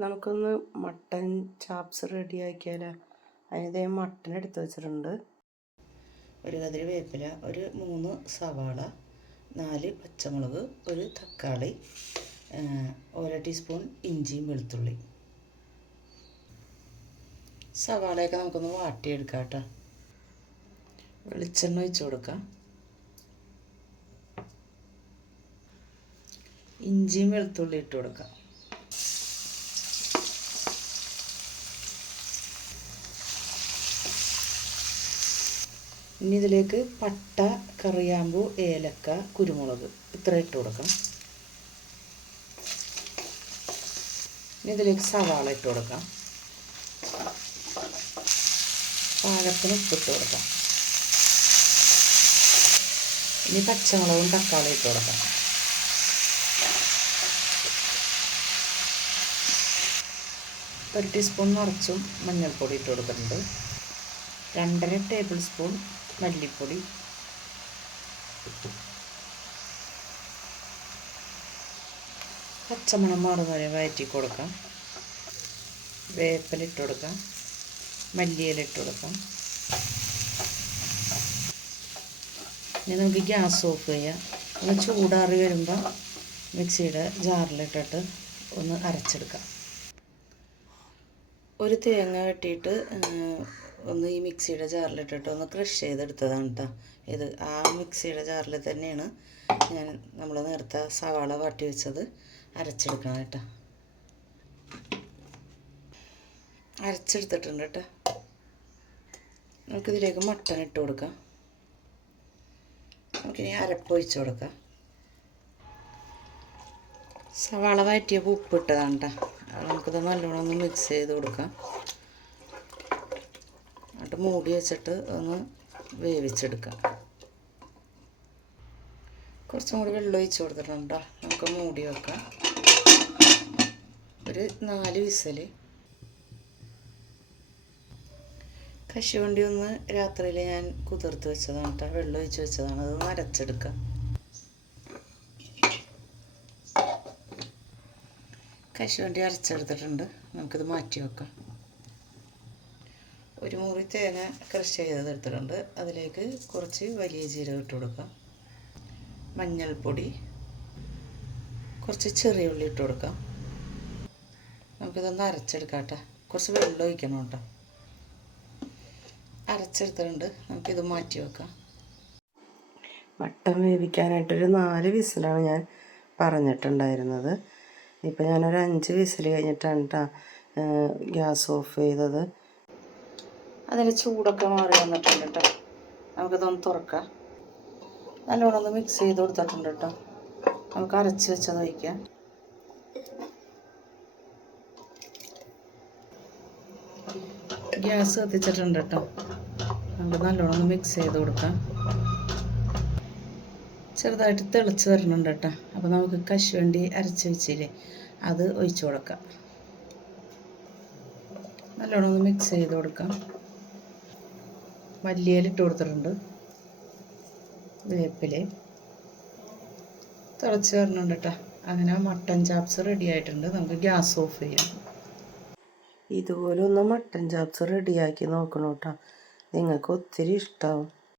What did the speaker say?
നമുക്കൊന്ന് mutton chops റെഡിയാക്കിയാലോ. അതിനിതേ mutton എടുത്ത് വെച്ചിട്ടുണ്ട്. ഒരു കതിരി വേപ്പില, ഒരു 3 സവാള, 4 പച്ചമുളക്, ഒരു തക്കാളി, 1 ടീസ്പൂൺ ഇഞ്ചിയും വെളുത്തുള്ളി. സവാളയൊക്കെ നമുക്കൊന്ന് വാട്ടിയെടുക്കാം കേട്ടോ. വെളിച്ചെണ്ണ ഒഴിച്ച് കൊടുക്കാം. ഇഞ്ചിയും വെളുത്തുള്ളി ഇട്ട് കൊടുക്കാം. ഇനി ഇതിലേക്ക് പട്ട, കറിയാമ്പൂ, ഏലക്ക, കുരുമുളക് ഇത്ര ഇട്ട് കൊടുക്കാം. ഇനി ഇതിലേക്ക് സവാള ഇട്ട് കൊടുക്കാം. പാകത്തിന് ഉപ്പിട്ട് കൊടുക്കാം. ഇനി പച്ചമുളകും തക്കാളി ഇട്ട് കൊടുക്കാം. ഒരു ടീസ്പൂൺ നിറച്ചും മഞ്ഞൾപ്പൊടി ഇട്ട് കൊടുക്കുന്നുണ്ട്. 2.5 ടേബിൾ സ്പൂൺ മല്ലിപ്പൊടി, പച്ചമണം മാറുന്നവരെ വഴറ്റി കൊടുക്കാം. വേപ്പില ഇട്ട് കൊടുക്കാം. മല്ലിയില ഇട്ട് കൊടുക്കാം. ഇനി നമുക്ക് ഗ്യാസ് ഓഫ് ചെയ്യാം. ഒന്ന് ചൂടാറി വരുമ്പോൾ മിക്സിയുടെ ജാറിലിട്ടിട്ട് ഒന്ന് അരച്ചെടുക്കാം. ഒരു തേങ്ങ വെട്ടിയിട്ട് ഒന്ന് ഈ മിക്സിയുടെ ജാറിലിട്ടിട്ട് ഒന്ന് ക്രഷ് ചെയ്തെടുത്തതാണ് കേട്ടോ. ഇത് ആ മിക്സിയുടെ ജാറിൽ തന്നെയാണ് നമ്മൾ നേരത്തെ സവാള വാട്ടി വെച്ചത് അരച്ചെടുക്കണം കേട്ടോ. അരച്ചെടുത്തിട്ടുണ്ട് കേട്ടോ. നമുക്കിതിലേക്ക് മട്ടൻ ഇട്ട് കൊടുക്കാം. നമുക്കിനി അരപ്പ് ഒഴിച്ച് കൊടുക്കാം. സവാള വഴറ്റിയപ്പോൾ ഉപ്പിട്ടതാണ് കേട്ടോ. നമുക്കിത് നല്ലോണം ഒന്ന് മിക്സ് ചെയ്ത് കൊടുക്കാം. എന്നിട്ട് മൂടി വെച്ചിട്ട് ഒന്ന് വേവിച്ചെടുക്കാം. കുറച്ചും കൂടി വെള്ളം ഒഴിച്ച് കൊടുത്തിട്ടുണ്ടോ. നമുക്ക് മൂടി വെക്കാം. ഒരു 4 വിസിൽ. കശുവണ്ടി ഒന്ന് രാത്രിയിൽ ഞാൻ കുതിർത്ത് വെച്ചതാണ് കേട്ടോ. വെള്ളം ഒഴിച്ച് വെച്ചതാണ്. അതൊന്ന് അരച്ചെടുക്കാം. കശുവണ്ടി അരച്ചെടുത്തിട്ടുണ്ട്. നമുക്കിത് മാറ്റി വെക്കാം. ഒരു മുറി തേങ്ങ ക്രഷ് ചെയ്തെടുത്തിട്ടുണ്ട്. അതിലേക്ക് കുറച്ച് വലിയ ജീരകം ഇട്ട് കൊടുക്കാം. മഞ്ഞൾപ്പൊടി, കുറച്ച് ചെറിയ ഉള്ളി ഇട്ട് കൊടുക്കാം. നമുക്കിതൊന്ന് അരച്ചെടുക്കാം കേട്ടോ. കുറച്ച് വെള്ളം ഒഴിക്കണം കേട്ടോ. അരച്ചെടുത്തിട്ടുണ്ട്. നമുക്കിത് മാറ്റി വെക്കാം. മട്ടൻ വേവിക്കാനായിട്ടൊരു 4 വിസിലാണ് ഞാൻ പറഞ്ഞിട്ടുണ്ടായിരുന്നത്. ഇപ്പം ഞാനൊരു 5 വിസിൽ കഴിഞ്ഞിട്ടാണ് കേട്ടോ ഗ്യാസ് ഓഫ് ചെയ്തത്. അതിൻ്റെ ചൂടൊക്കെ മാറി വന്നിട്ടുണ്ട് കേട്ടോ. നമുക്കിതൊന്ന് തുറക്കാം. നല്ലോണം ഒന്ന് മിക്സ് ചെയ്ത് കൊടുത്തിട്ടുണ്ട് കേട്ടോ. നമുക്ക് അരച്ച് വെച്ചത് ഒഴിക്കാം. ഗ്യാസ് കത്തിച്ചിട്ടുണ്ട് കേട്ടോ. നമുക്ക് നല്ലോണം ഒന്ന് മിക്സ് ചെയ്ത് കൊടുക്കാം. ചെറുതായിട്ട് തിളച്ച് വരുന്നുണ്ട് കേട്ടോ. അപ്പോൾ നമുക്ക് കശുവണ്ടി അരച്ച് വെച്ചില്ലേ അത് ഒഴിച്ച് കൊടുക്കാം. നല്ലോണം ഒന്ന് മിക്സ് ചെയ്ത് കൊടുക്കാം. മല്ലിയില ഇട്ട് കൊടുത്തിട്ടുണ്ട്. വേപ്പില തിളച്ച് വരുന്നുണ്ട് കേട്ടോ. അങ്ങനെ മട്ടൻ ചാപ്സ് റെഡി ആയിട്ടുണ്ട്. നമുക്ക് ഗ്യാസ് ഓഫ് ചെയ്യാം. ഇതുപോലെ ഒന്ന് മട്ടൻ ചാപ്സ് റെഡിയാക്കി നോക്കണം കേട്ടോ. നിങ്ങൾക്ക് ഒത്തിരി ഇഷ്ടമാവും.